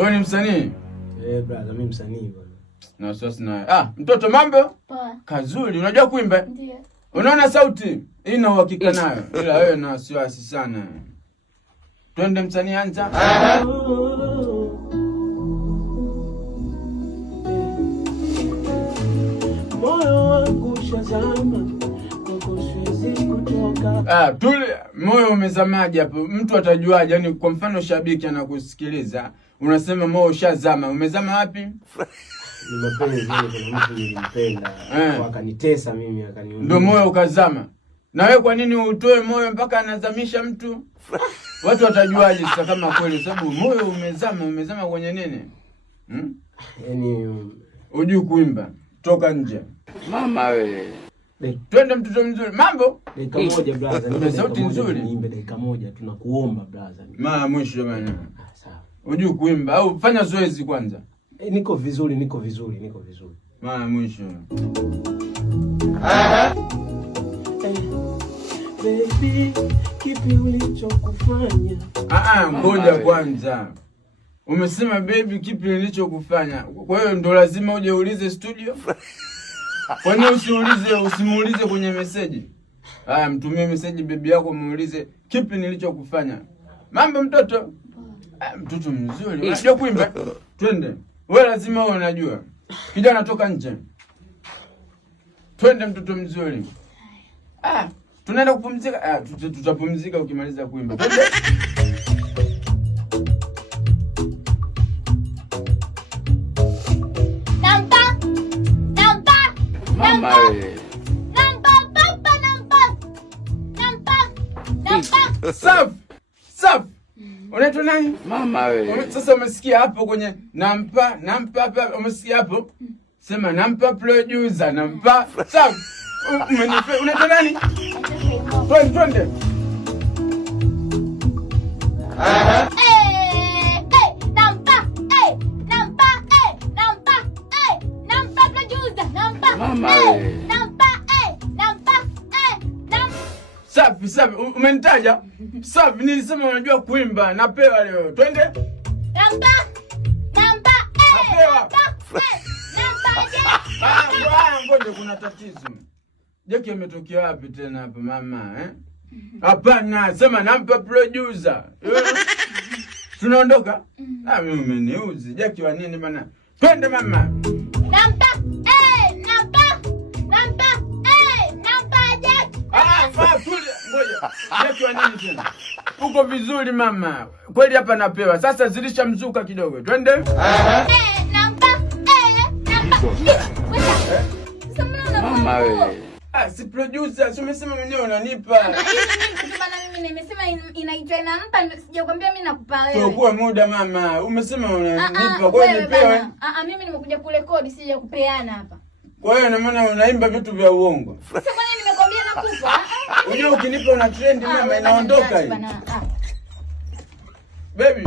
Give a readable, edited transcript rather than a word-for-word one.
Wewe ni msanii? Brother, mimi msanii bwana. Na sasa na mtoto mambo? Poa. Kazuri, unajua kuimba? Ndio. Unaona sauti? Ina uhakika nayo. Ila wewe na wasiwasi sana. Twende msanii anza. Moyo wangu shazama. Tule moyo umezamaje hapo? Mtu atajuaje? Yaani kwa mfano shabiki anakusikiliza, unasema moyo ushazama. Umezama wapi? Nimependa vile kuna mtu nilimpenda, akanitesa mimi akaniumiza. Ndio moyo ukazama. Na wewe kwa nini utoe moyo mpaka anazamisha mtu? Watu watajuaje sasa kama kweli? Sababu moyo umezama kwenye nini? Yaani hujui kuimba. Toka nje. Mama wewe. Twende mtoto mzuri. Mambo? Dakika moja brother. Nipe sauti nzuri. Niimbe dakika moja tunakuomba brother. Mara mwisho bana. Sawa. Hujui kuimba au fanya zoezi kwanza. Niko vizuri. Mara mwisho. Baby, kipi ulichokufanya? Ngoja kwanza. Umesema baby kipi nilichokufanya? Kwa hiyo ndo lazima uje uulize studio? Kwa nini usimuulize kwenye message? Mtumie message baby yako muulize kipi nilichokufanya. Mambo mtoto? Mtoto mzuri. Unajua kuimba? Twende. Wewe lazima wewe unajua. Kijana toka nje. Twende mtoto mzuri. Tunaenda kupumzika. Tutapumzika ukimaliza kuimba. Twende. Safi. Unaitwa nani? Mama wewe. Sasa umesikia hapo kwenye nampa hapa, umesikia hapo? Sema nampa producer, nampa. Safi. Unaitwa nani? Twende. Nampa producer, nampa. Mama wewe. Safi. Umenitaja? Safi, nilisema unajua kuimba. Napewa leo. Twende. Nampa. Ngoja kuna tatizo. Jeki ametokea wapi tena hapa mama, Hapana, sema nampa producer. Tunaondoka? Mimi umeniuzi. Jeki wa nini bana? Twende mama. Nampa. Ngoja. Jeki wa nini tena? Uko vizuri mama. Kweli hapa napewa. Sasa zilisha mzuka kidogo. Twende. Mama wewe. Si producer, si umesema mwenyewe unanipa. Mimi nimesema inaitwa nampa, sijakwambia mimi nakupa wewe. Chukua muda mama. Umesema unanipa. Kwa hiyo nipewe. Mimi nimekuja kurekodi, sija kupeana hapa. Kwa hiyo na maana unaimba vitu vya uongo. Sasa kwa nini nimekwambia nakupa? Unajua ukinipa una trend mama inaondoka hii. Baby.